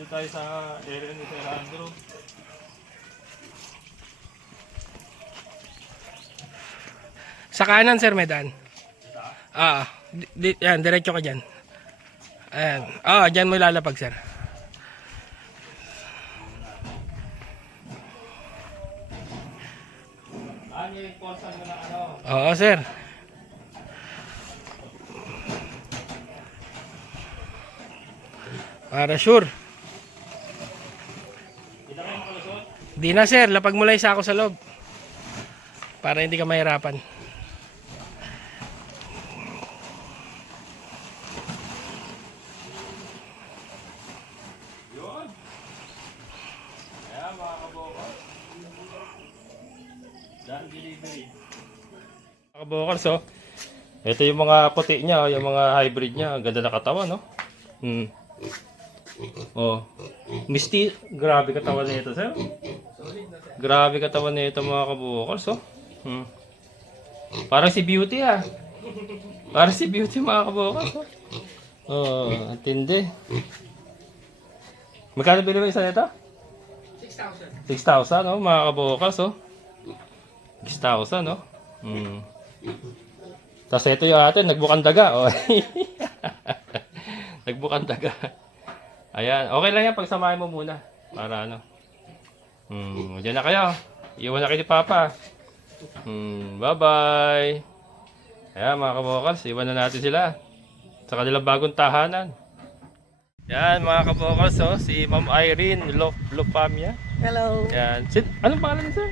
Dito tayo sa area ni Sir Andrew. Sa kanan, sir, may daan. Yan, diretso ka dyan. Ayan. Dyan mo ilalapag, sir. Ano yung portion mo na ano? Oo, sir. Para sure. Hindi na kayo makalusot? Di na, sir. Lapag mo lang isa ako sa loob. Para hindi ka mahirapan. Yun. Kaya mga kabokal. Dan delivery. Mga kabokals, oh. Ito yung mga puti niya, yung mga hybrid niya. Ang ganda na katawan, no? Oh. Misty, grabe katawan nito, sir. Grabe katawan nito mga kabokals, oh. Parang si Beauty, ah. Parang si Beauty mga kabokals, oh. Oh, tindi. Magkano bilhin mo isa nito? 6,000. 6,000, no? Mga kabokals, oh. 6,000, no? Tapos ito yung atin, nagbukang daga, oh. Nagbukang daga. Ayan, okay lang yan, pagsamahin mo muna. Para ano. Diyan na kayo. Iwan na kayo ni Papa. Bye-bye. Ayan, mga kabokals, iwan na natin sila. Sa kanilang bagong tahanan. Yan, mga kabokals, oh, si Ma'am Irene Lopamia. Hello, Yan. Anong pangalan niya, sir?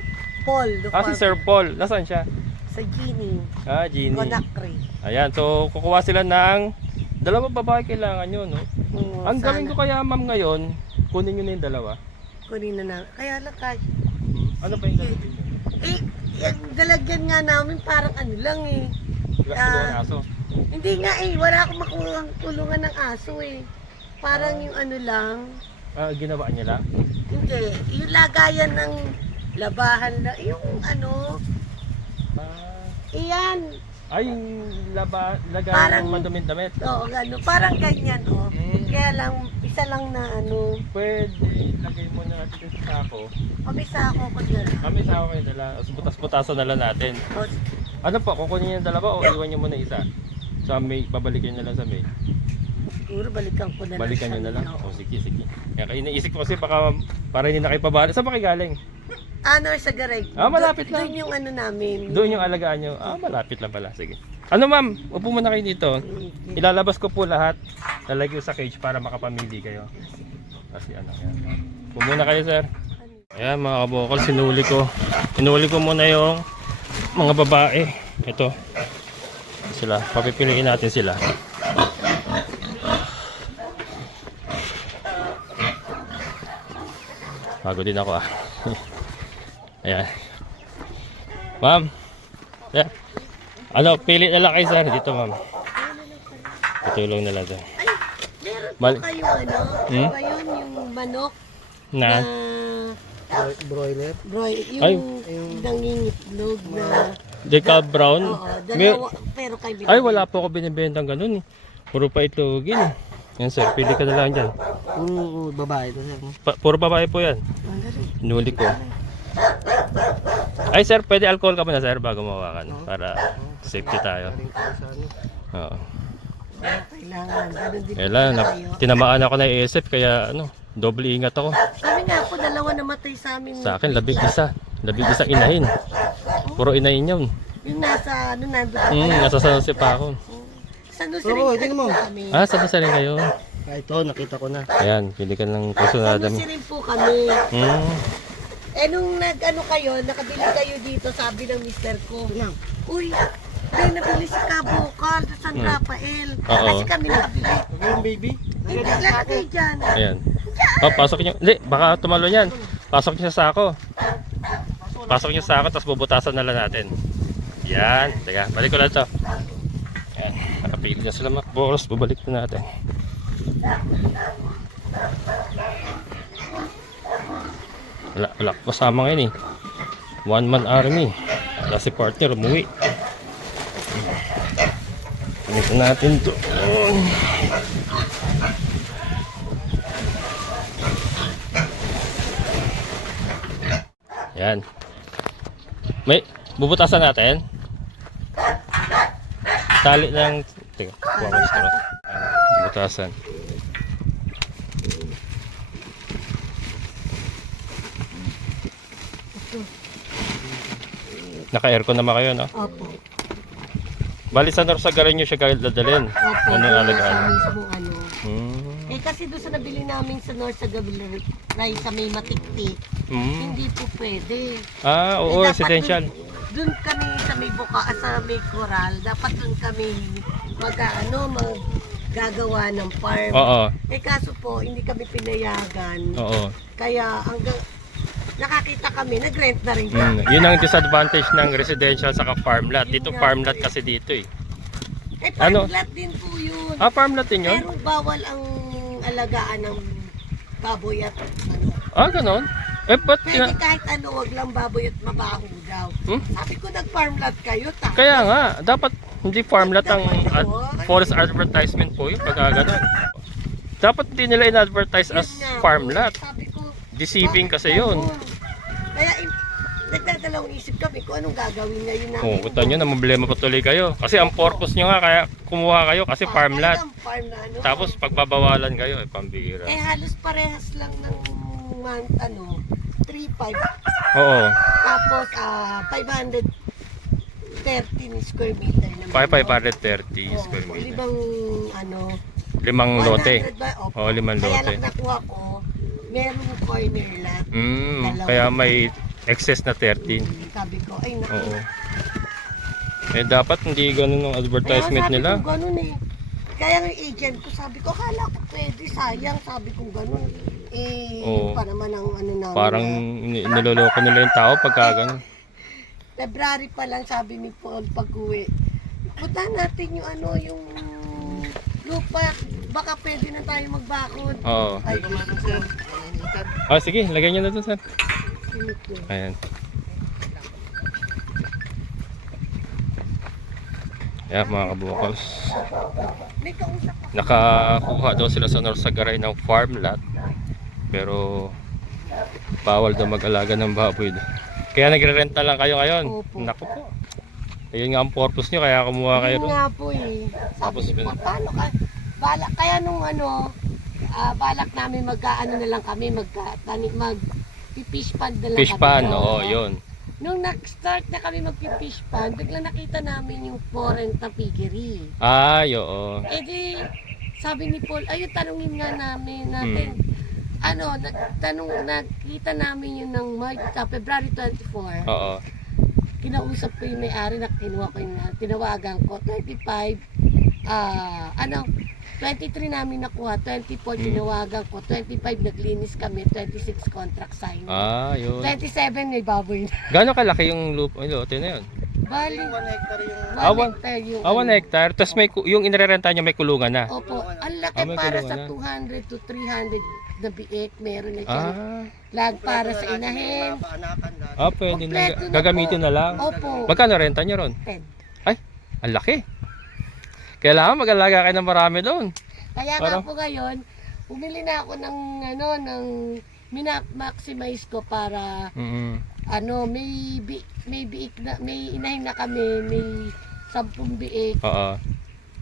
Paul. Si Sir Paul. Nasaan siya? Sa Gini. Genie. Conakry. Ayan, so kukuha sila ng dalawang babae kailangan nyo, no? Ang gawin ko kaya, ma'am, ngayon, kunin nyo na yung dalawa. Kunin na. Kaya lang kahit. Ano pa yung gagawin nyo? Yung dalagyan nga namin parang ano lang eh. Kulungan aso. Hindi nga eh. Wala akong makuha kulungan ng aso eh. Parang yung ano lang. Ginawa niya lang? Hindi. Yung lagayan ng labahan lang. Yung ano. Iyan. Ay, yung lagay Parang- ng maduming damit. Oo, ano. Parang ganyan oh. Kaya lang, isa lang na ano. Pwede, lagay mo na natin sa sako. Pabisa ako ko dyan. Kami sa ako kayo dala. Butas-butasan na lang natin. O, Ano po, kukunin niyo yung dalawa o iwan niyo muna isa? Sa May, babalikin niyo na lang sa May. siguro balikan ko na lang. Balikan niyo siya, na lang. no? O sige, sige. Kaya iniisip ko kasi baka para hindi na kayo pabalik. Saan ba kayo galing? Ano sa Gareg? Malapit lang. Doon yung ano namin. Doon yung alagaan nyo. Malapit lang pala. Sige. Ano ma'am, upo muna kayo dito. Ilalabas ko po lahat. Lalagay ko sa cage para makapamili kayo. Kasi ano, yan. Upo muna kayo, sir. Ayan mga kabokal, sinuli ko. Sinuli ko muna yung mga babae. Ito. Sila. Papipiliin natin sila. Bago din ako, ah. Ayan. Ma'am. Yeah. Ano, pili na lang kayo, sir. Dito, ma'am. Patulong na lang doon. Ay, meron po Mal- kayo ano? Ano ba yun? Yung manok Na? broiler? Ay. Yung nangingitlog na. Decal brown? Oo, May- dalawa. Pero kay Ay, wala po ako binibentang ganun, eh. Puro pa itlogin, eh. Yan, sir. Pili ka na lang dyan. Babae to sir. Puro babae po yan. Nuli ko. Ay, sir, pwede alcohol ka muna, sir, bago mawakan. Para safety tayo. Oo. Kailangan. Ganun din Kailan, pala kayo. tinamaan ako na isip, kaya ano, doble ingat ako. Kami nga po, dalawa namatay sa amin. Sa akin, labing isa. Labing isang inahin. Puro inahin yun. Yung nasa, ano, nandun. Nasa San Jose pa ako. Sa Nusirin po kami. Saan sa rin kayo? Ito, nakita ko na. Ayan, pili ka ng Sa personada mo. Nusirin po kami. Hmm. Nung nag-ano kayo, nakabili kayo dito, sabi ng mister ko. Uy, may nabili si Kabukal sa San Rafael. Oo. Kasi kami nakabili. Yung baby? Hindi lang kayo dyan. Ayan. Pasok nyo. Hindi, baka tumalo yan. Pasok nyo sa sako. Pasok nyo sa sako, tapos bubutasan na lang natin. Yan. Teka, balik ko lang ito. Ayan. Nakapili na sila mga boros. Bubalik na natin. Wala ko kasama ngayon, eh. One man army. Wala si partner, umuwi. Ganito natin to. Yan. May bubutasan natin. Tali ng teka, kuha ko straw. Ayan, butasan. Naka-aircon naman kayo, no? Opo. Bali sa Norsagaray nyo siya dadalhin. Opo. Ano yung alagaan? Sa mismo ano. Hmm. Eh kasi doon sa nabili namin sa North Sagabal sa may matiktik, Hmm. hindi po pwede. Ah, oo, Eh, dapat residential. Doon kami sa may buka, sa may coral, dapat doon kami maggagawa ng farm. Oo. Eh kaso po, hindi kami pinayagan. Oo. Kaya hanggang nakakita kami, nag-rent na rin kami. Yun ang disadvantage ng residential sa farm lot. Dito farm lot kasi dito eh. Eh farm Ano? lot din po yun. Ah, farm lot din yun? Pero bawal ang alagaan ng baboy at ano. Ah, ganon? Eh, ba't Pwede kahit ano, wag lang baboy at mabaho daw. Hmm? Sabi ko, nag-farm lot kayo, tapos Kaya nga, dapat hindi farm lot ang Dapat false advertisement po yun pagka ganon. Dapat hindi nila in-advertise yun as nga farm po. lot. Sabi ko, Deceiving bakit kasi yun. ganun? Kaya nagdadalawang isip kami kung anong gagawin ngayon namin. Oh, kita nyo, namumblema pa tuloy kayo. Kasi ang purpose nyo nga, kaya kumuha kayo kasi farm lot. Farm na, ano. Tapos pagbabawalan kayo, eh, pambihira. Eh halos parehas lang ng month, 3.5. Oo, Tapos 513 square meter naman. 530 Oo, square meter. Libang 5 lote. 100 ba? Opo. Oo, 5 Kaya lote. lang nakuha ko, merong corner lot. Dalawa. Kaya may excess na 13. Sabi ko, ay naku. Oo. Eh dapat hindi ganun ang advertisement Kaya nila. sabi ko ganun eh. Kaya ng agent ko, sabi ko, akala ko pwede, sayang, sabi ko ganun. Eh, Oo. pa naman ang ano namin. Parang niloloko nila yung tao pagka ganun. February pa lang, sabi ni Paul pag-uwi. Punta natin yung yung lupa. Baka pwede na tayo magbakod. Oo. Ay, gusto ko. Ah, sige, lagay nyo na to, sir. Ayan. Ayan, mga kabukals. May kausap ako. Nakakuha daw sila sa Norsagaray ng farm lot. Pero bawal daw mag-alaga ng baboy. Kaya nagre-renta lang kayo ngayon. Opo. Naku po. Ayun nga ang purpose nyo, kaya kumuha kayo Yun doon. nga po eh. Tapos Sabi ko, paano ka? Balak, kaya nung balak namin mag-ano na lang kami, mag-fish pond na lang Fish kami. pan, Oo. oo, yun. Nung nag-start na kami mag-fish pond, biglang nakita namin yung foreign na piggery. Ay, oo. Eh di, sabi ni Paul, ayun, tanungin nga natin. Nakita namin yun ng February 24. Oo. Kinausap ko yung may-ari na kinuha ko yung tinawagan ko 25 23 namin nakuha, 24 tinawagan ko, 25 naglinis kami, 26 contract sign. Ah, yun. 27 may baboy na. Gano'ng kalaki yung lote na yun? Bali, 1 Awan. hectare yung 1 hectare, tapos may, yung inirerenta nyo may kulungan na. Opo, ang laki may para kulungan sa na. 200 to 300 na biik, meron na dyan. Ah, Lag para sa inahin. pwede na. Kompleto na Gagamitin po. na lang. Opo, Magkano renta nyo ron? 10. Ay, ang laki. Kailangan mag-alaga kayo ng marami doon. Kaya Parang- nga po ngayon, bumili na ako ng maximize ko para may biik na, may inahin na kami, may 10 biik, Oo.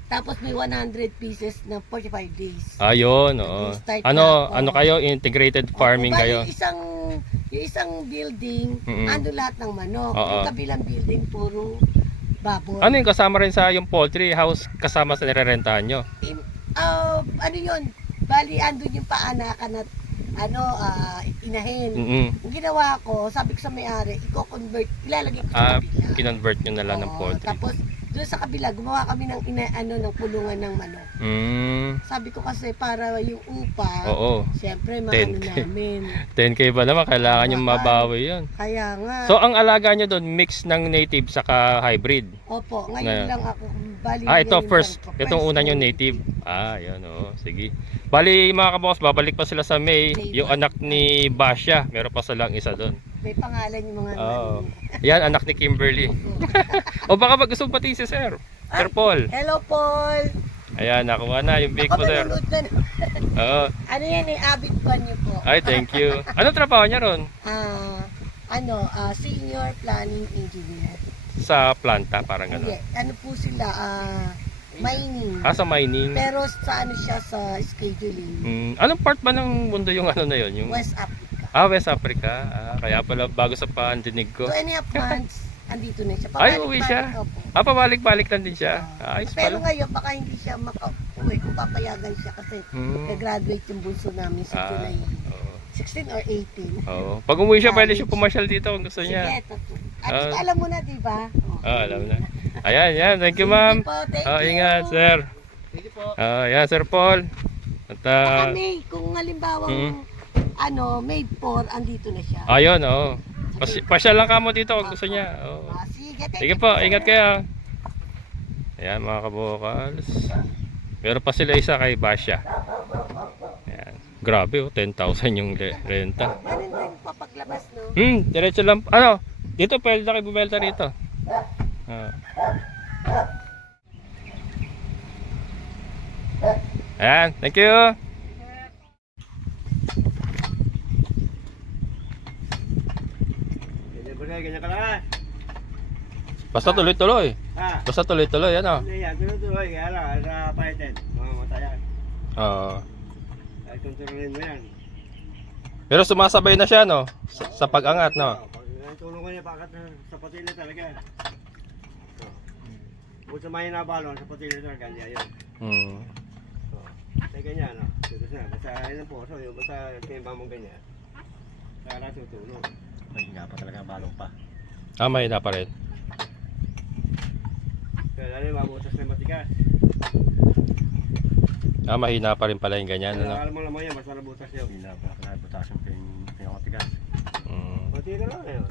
tapos may 100 pieces na 45 days. Ayun, oo. Start Ano, na ako. ano kayo? Integrated farming Opo, kayo? bali, yung isang building, Mm-mm. ando lahat ng manok. Oo. Yung kabilang building, puro baboy. Ano yung kasama rin sa yung poultry house kasama sa nirerentahan nyo? Ano yun? Bali, andun yung paanakan at inahin. Ang ginawa ko, sabi ko sa may-ari, i-convert, ilalagay ko sa kabila. Kinonvert nyo na lang ng Oo, poultry. Tapos, doon sa kabila, gumawa kami ng ng kulungan ng manok. Sabi ko kasi para yung upa, Oo. siyempre 10K. namin. 10K ba naman? Kailangan yung Baka- mabawi yun. Kaya nga, So, ang alaga nyo doon, mix ng native saka hybrid. opo, ngayon na- lang ako, bali. Ito ngayon first. lang po. Itong First una nyo time. native. Yan oo. Sige. Bali mga kaboss, babalik pa sila sa May. Yung anak ni Basya. Meron pa silang isa doon. May pangalan yung mga Oo. Yan, anak ni Kimberly. O baka gusto pati si Sir. Sir Paul. Hello, Paul! Ayan, nakuha na yung big Ako mo, Sir. nanonood na. Oo. Ano yan eh, avid fan niyo po. Ay, thank you. Anong trabaho niya ron? Senior Planning Engineer. Sa planta, parang Hindi, gano'n. ano po sila, mining. Sa mining. Pero sa ano siya sa scheduling. Anong part ba ng mundo yung ano na yun? Yung... West Africa. West Africa. Kaya pala bago sa pandinig ko. 2.5 months, andito na siya. Ay, uwi siya? Opo. Pabalik-balik lang din siya. Ayos Pero pala. ngayon, baka hindi siya makauwi kung papayagan siya kasi nag-graduate yung bunso namin sa July Oo. 16 or 18. Oo. Pag umuwi siya, pwede siya pumasyal dito kung gusto niya. Sige, at alam mo na, di ba? Alam na. Ayan, yan. Thank you, ma'am. Sige po, thank you. Ingat, sir. Thank you po. Yan, Sir Paul. At, May, kung halimbawa, May 4, andito na siya. ayun, oo. Pasyal lang kamo dito kung gusto niya. Oo. Sige, thank Sige you po, sir. ingat kayo. Ayan, mga kabukals. Meron pa sila isa kay Basya. Ayan. Grabe, 10,000 yung renta. Ganun din papaglabas, no? Diretso lang. Ano? Dito, pwede na kayo bumenta rito. Ayan, thank you. Ganyan ka lang. Basta tuloy-tuloy. Ha? Basta tuloy-tuloy, ano? Yan, tuloy-tuloy. Kaya lang, sa Python, mamamatayan. Oo. Ay, kontrolin mo yan. Pero sumasabay na siya, no? Sa pag-angat, no? Pag tulong ko niya, pakat sa patili talaga. Kung sa mahina balon, sa patili talaga, ganyan yun. Kaya ganyan, no? Tutos na. Basta ilang poso, yung basta timba mong ganyan. Saka tutulong. Mahina pa talaga balong pa. Mahina pa rin. Kaya lalo yung mabutas na matigas. Mahina pa rin pala yung ganyan, ano? Alam mo naman yan, mas malabutas yun. Hindi na pa, nabutas yung pinakatigas. Konti na lang yun.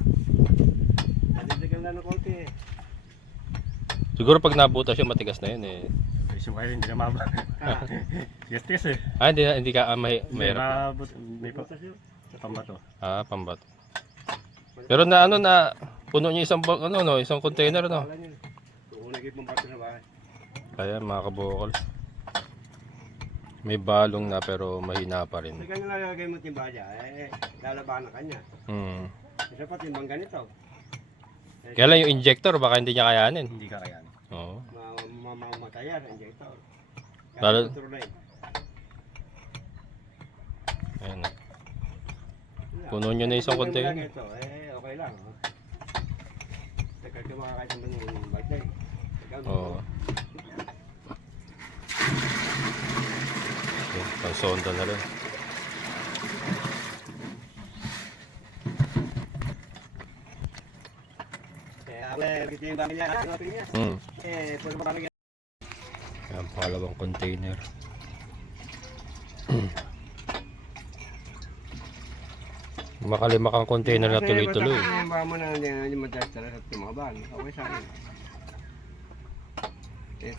Nalitigan na ng konti eh. Siguro pag nabutas siya, matigas na yun, eh. Yung kayo hindi na maba. Tigas-tigas eh. Hindi ka, mayroon. May butas yun. Sa pambato. Pambato. Pero na puno niya isang container, no? Kung naging pambato na bahay. Kaya mga kabukal. May balong na pero mahina pa rin. Hindi ka nila lalagay mo timba dyan, lalabanan ka niya. Isa pa timbang ganito. Kaya lang yung injector, baka hindi niya kayanin. Hindi ka kayanin. Oo. Mamamataya sa injector. Lalo- Kaya kontrolin. Ayan na. Puno nyo na isang container. Ito, okay lang. Teka, kumakakait naman yung birthday. Oo. Okay, pansonda na rin. Kita yung bagay niya, hanapin niya. Pwede ba bagay? Ayan, pangalawang container. Makalima kang container na tuloy-tuloy. Yung ba mo na hindi madalas talaga sa tumaban. Okay sa akin.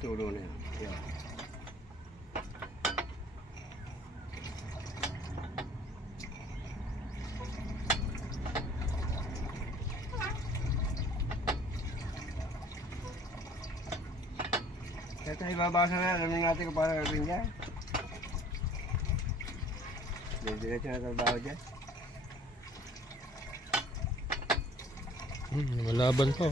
Tulo na yan. Yan. Kaya tayo babasa na, alamin natin kung paano gagawin dyan. Diretso na trabaho dyan. Malaban pa.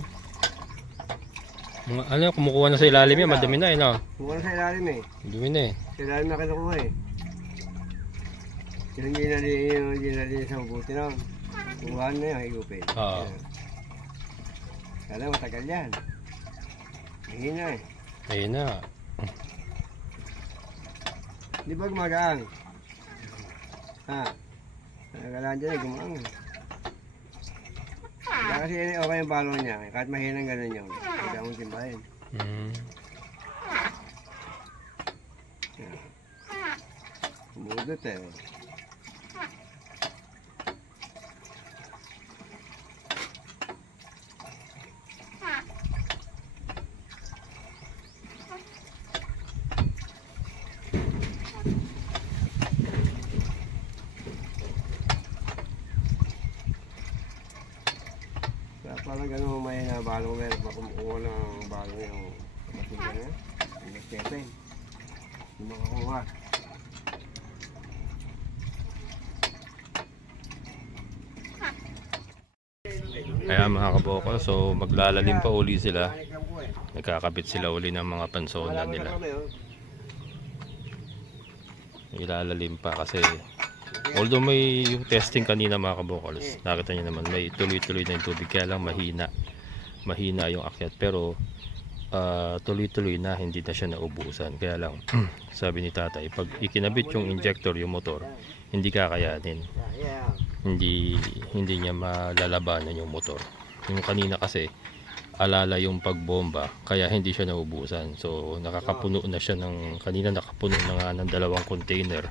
Mga kumukuha na sa ilalim yan, madumi na no? Kung ano sa ilalim eh. Madumi na Sa ilalim na kinukuha eh. Yung ginali sa mabuti na. Kuhaan na yung higupin. Oo. Kala matagal yan. Hihina eh. Ayun na. Di ba gumagaan? Ha? Nagalaan dyan eh, gumagaan eh. Kaya kasi okay yung balong niya. Kahit mahinang gano'n yun. Hindi akong timbahin. Umudot eh. Kaya parang gano'n may balong meron pa kumukuha ng balong yung kapatid niya. Hindi makakuha. Ayan mga kaboko, so maglalalim pa uli sila. Nagkakabit sila uli ng mga pansona nila. Ilalalim pa kasi although may yung testing kanina mga kabokals, nakita nyo naman may tuloy-tuloy na yung tubig, kaya lang mahina yung akyat, pero tuloy-tuloy na, hindi na siya naubusan. Kaya lang sabi ni tatay, pag ikinabit yung injector, yung motor, hindi kakayanin, hindi niya malalabanan yung motor. Yung kanina kasi alala yung pagbomba, kaya hindi siya naubusan. So nakakapuno na siya kanina nakapuno na nga ng 2 container.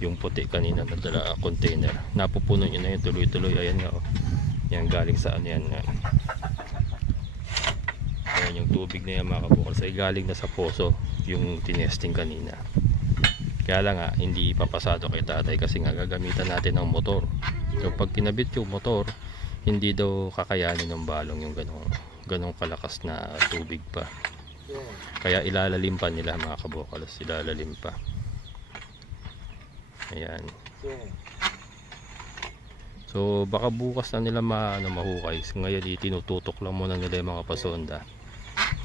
Yung puti kanina na 2 container, napupuno niya na yung tuloy-tuloy. Ayan nga, oh. Yan galing saan yan. Ayan yung tubig na yan mga kabukal, ay galing na sa poso yung tinesting kanina. Kaya lang nga hindi papasado kay tatay kasi nga gagamitan natin ng motor. So pag kinabit yung motor, hindi daw kakayanin ng balong yung ganong kalakas na tubig pa. Kaya ilalalim pa nila mga kabukalos, ilalalim pa. Ayan. So baka bukas na nila mahukay. Ngayon tinututok lang muna nila yung mga pasonda.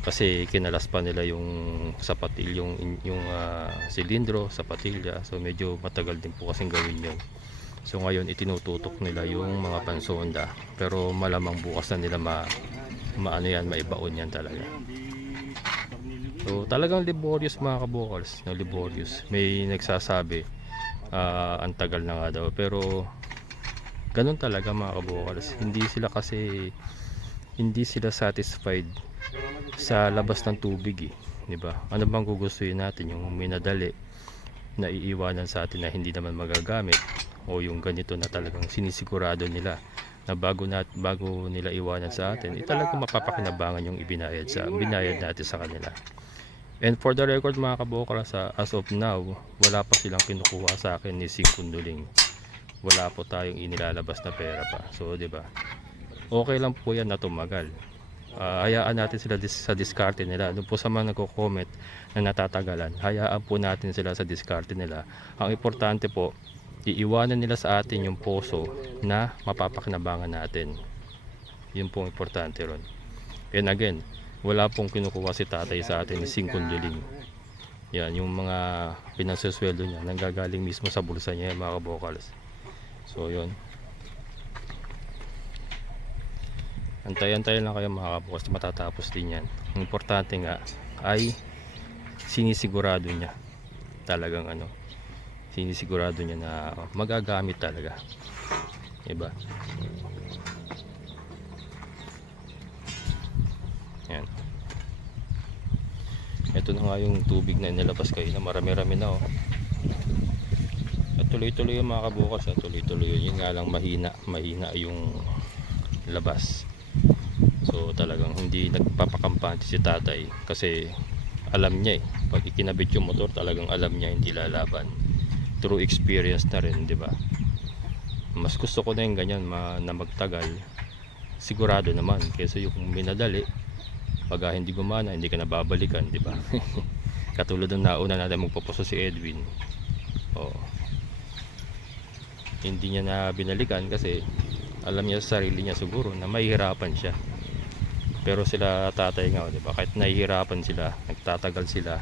Kasi kinalas pa nila yung sapatil, yung silindro sa patilya. So medyo matagal din po kasing gawin yun. So ngayon itinututok nila yung mga pansonda. Pero malamang bukas na nila maibaon yan talaga. So talagang laborious mga kabukals, no, laborious. May nagsasabi ang tagal na nga daw, pero ganun talaga mga kabukals. Hindi sila satisfied sa labas ng tubig, di ba? Ano bang gugustuhin natin, yung minadali na iiwanan sa atin na hindi naman magagamit, o yung ganito na talagang sinisigurado nila na bago nila iwanan sa atin, talagang mapapakinabangan yung binayad natin sa kanila. And for the record mga kabokra, as of now, wala pa silang kinukuha sa akin ni Sing Kunduling. Wala po tayong inilalabas na pera pa. So, di ba? Okay lang po yan na tumagal. Hayaan natin sila sa diskarte nila. Doon po sa mga nagko-comment na natatagalan, hayaan po natin sila sa diskarte nila. Ang importante po, iiwanan nila sa atin yung poso na mapapakinabangan natin. Yun po ang importante ron. And again, wala pong kinukuha si tatay sa atin ni Sing Kunduling. Yan, yung mga pinasasweldo niya nanggagaling mismo sa bulsa niya, mga kabokals. So yun, antay-antay lang kayo mga kabokals, matatapos din yan. Ang importante nga ay sinisigurado niya talagang sinisigurado niya na magagamit talaga, diba? Yan. Ito na nga yung tubig na inilabas kayo na marami-rami na, oh. At tuloy-tuloy yung mga kabukas, tuloy-tuloy yun nga lang mahina yung labas. So talagang hindi nagpapakampante si tatay kasi alam niya pag ikinabit yung motor, talagang alam niya hindi lalaban. True experience na rin, di ba? Mas gusto ko na yung ganyan na magtagal, sigurado naman, kaysa yung minadali, pag hindi gumana, hindi ka na babalikan, di ba? Katulad ng nauna natin magpupuso si Edwin. Hindi niya na binalikan kasi alam niya sa sarili niya siguro na mahihirapan siya. Pero sila tatay nga, di ba? Kahit nahihirapan sila, nagtatagal sila,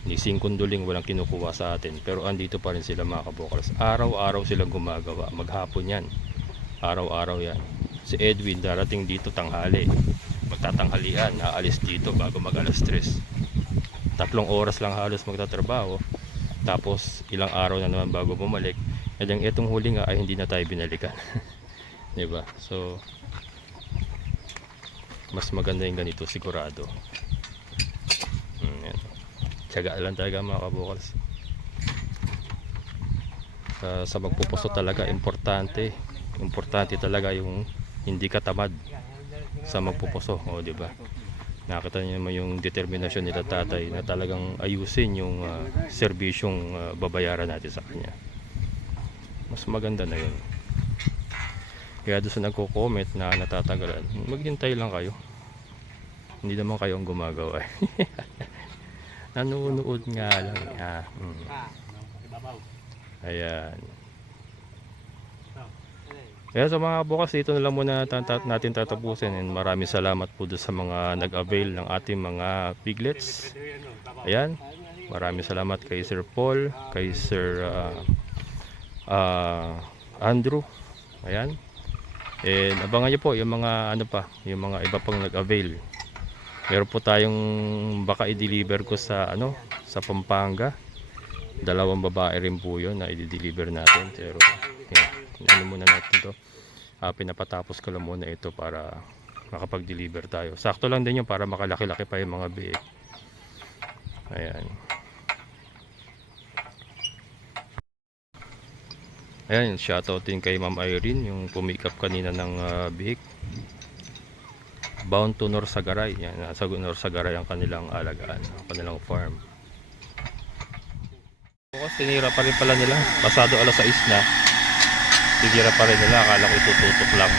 ni Sing Kunduling walang kinukuha sa atin, pero andito pa rin sila mga kabokals. Araw-araw silang gumagawa, maghapon yan, araw-araw yan. Si Edwin darating dito tanghali, magtatanghalian, aalis dito bago mag alas 3. 3 oras lang halos magtatrabaho, tapos ilang araw na naman bago bumalik. At itong huli nga ay hindi na tayo binalikan. Diba? So mas maganda yung ganito, sigurado. Tiyaga lang talaga mga kabukals. Sa magpupuso talaga importante talaga yung hindi ka tamad sa magpupuso, di ba? Nakita niyo naman yung determinasyon nila tatay na talagang ayusin yung serbisyong babayaran natin sa kanya. Mas maganda na yun. Kaya doon sa nagko-comment na natatagalan, maghintay lang kayo. Hindi naman kayo ang gumagawa. Nanonood nga lang. Ayan. Kaya sa mga bukas, dito na lang muna natin tatapusin. And maraming salamat po doon sa mga nag-avail ng ating mga piglets. Ayan, maraming salamat kay Sir Paul, kay Sir Andrew. Ayan. And abangan nyo po yung mga ano pa, yung mga iba pang nag-avail. Meron po tayong baka i-deliver ko sa ano, sa Pampanga. 2 babae rin po yun na i-deliver natin. Pero ano muna natin to, pinapatapos ko lang muna ito para makapag-deliver tayo. Sakto lang din yun para makalaki-laki pa yung mga biik. Ayan. Ayan, shoutout din kay Ma'am Irene yung pumikap kanina ng biik. Bound to Norsagaray. Yan, nasa Norsagaray ang kanilang alagaan, ang kanilang farm. Bukas tinira pa rin pala nila, pasado 6:00 na. Tinira pa rin nila, akala ko itututok lang.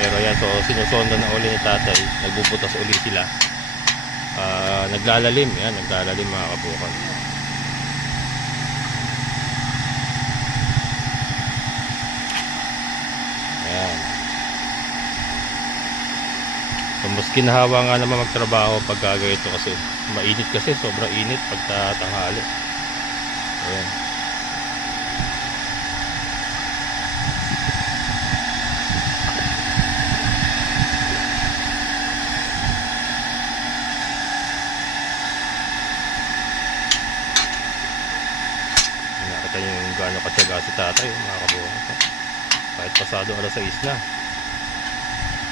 Pero yan, so sinusonda na uli ni tatay, nagbubutas uli sila. Naglalalim, yan, naglalalim mga kabukal. Ayan. So mas kinahawa nga naman magtrabaho pag ito kasi mainit, kasi sobrang init pag tanghali. Ayan. Nakita nyo yung gaano katyaga si tatay, mga kabuhay. Kahit pasado 6:00 na,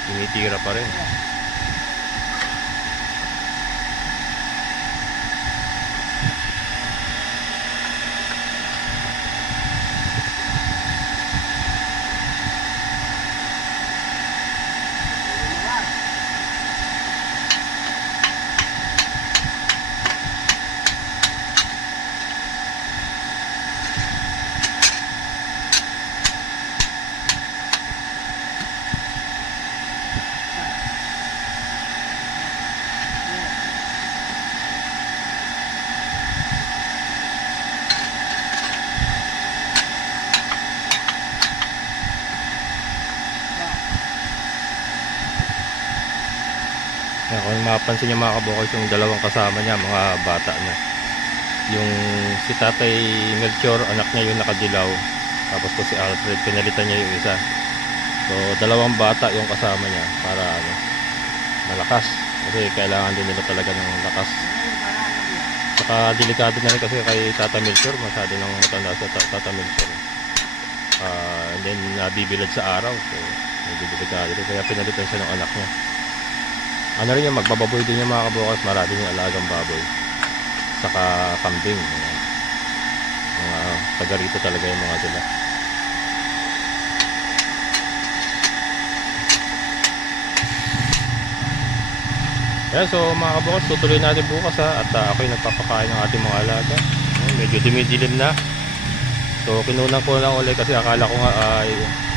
tinitira pa rin. Kaya kung mapapansin niyo mga kabukal, yung dalawang kasama niya, mga bata na. Yung si Tatay Melchior, anak niya yung nakadilaw. Tapos po si Alfred, pinalitan niya yung isa. So, 2 bata yung kasama niya para ano, malakas. Kasi kailangan din nila talaga ng lakas. Saka delikado na rin kasi kay Tata Melchior, masyado nang matanda sa Tata Melchior. And then nabibilad sa araw. So, medyo delikado rin. Kaya pinalitan siya ng anak niya. Ano rin yung magbababoy din yung mga kabukas, marami yung alagang baboy. Saka kambing. Mga taga rito talaga yung mga sila. Ayan, so mga kabukas, tutuloy natin bukas at ako'y nagpapakain ng ating mga alaga. Medyo dumidilim na. So kinunan ko lang ulit kasi akala ko nga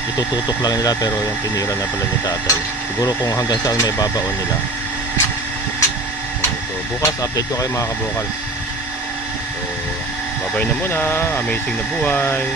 itututok lang nila, pero yung tinira na pala ni tatay. Siguro kung hanggang saan may babaon nila. So bukas update ko kayo mga kabukal. So babay na muna, amazing na buhay.